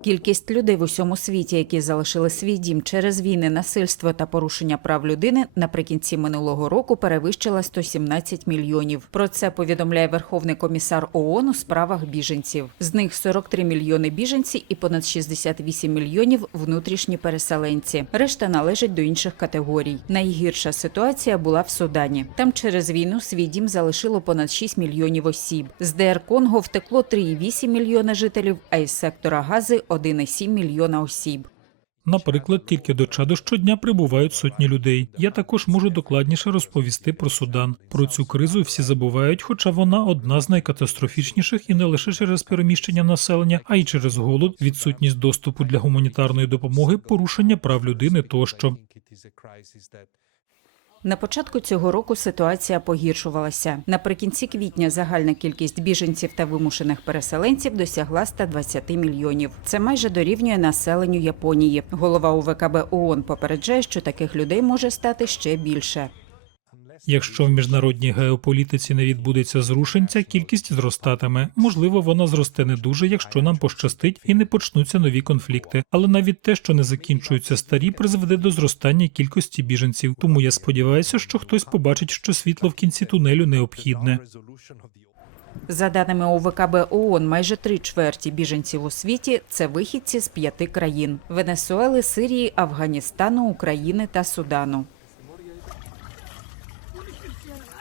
Кількість людей в усьому світі, які залишили свій дім через війни, насильство та порушення прав людини, наприкінці минулого року перевищила 117 мільйонів. Про це повідомляє Верховний комісар ООН у справах біженців. З них 43 мільйони біженці і понад 68 мільйонів внутрішні переселенці. Решта належать до інших категорій. Найгірша ситуація була в Судані. Там через війну свій дім залишило понад 6 мільйонів осіб. З ДР Конго втекло 3,8 мільйона жителів, а із сектора Гази 1,7 мільйона осіб. Наприклад, тільки до Чаду щодня прибувають сотні людей. Я також можу докладніше розповісти про Судан. Про цю кризу всі забувають, хоча вона одна з найкатастрофічніших і не лише через переміщення населення, а й через голод, відсутність доступу для гуманітарної допомоги, порушення прав людини тощо. На початку цього року ситуація погіршувалася. Наприкінці квітня загальна кількість біженців та вимушених переселенців досягла 120 мільйонів. Це майже дорівнює населенню Японії. Голова УВКБ ООН попереджає, що таких людей може стати ще більше. Якщо в міжнародній геополітиці не відбудеться зрушень, ця кількість зростатиме. Можливо, вона зросте не дуже, якщо нам пощастить і не почнуться нові конфлікти. Але навіть те, що не закінчуються старі, призведе до зростання кількості біженців. Тому я сподіваюся, що хтось побачить, що світло в кінці тунелю необхідне. За даними УВКБ ООН, майже три чверті біженців у світі це вихідці з п'яти країн: Венесуели, Сирії, Афганістану, України та Судану. Yeah.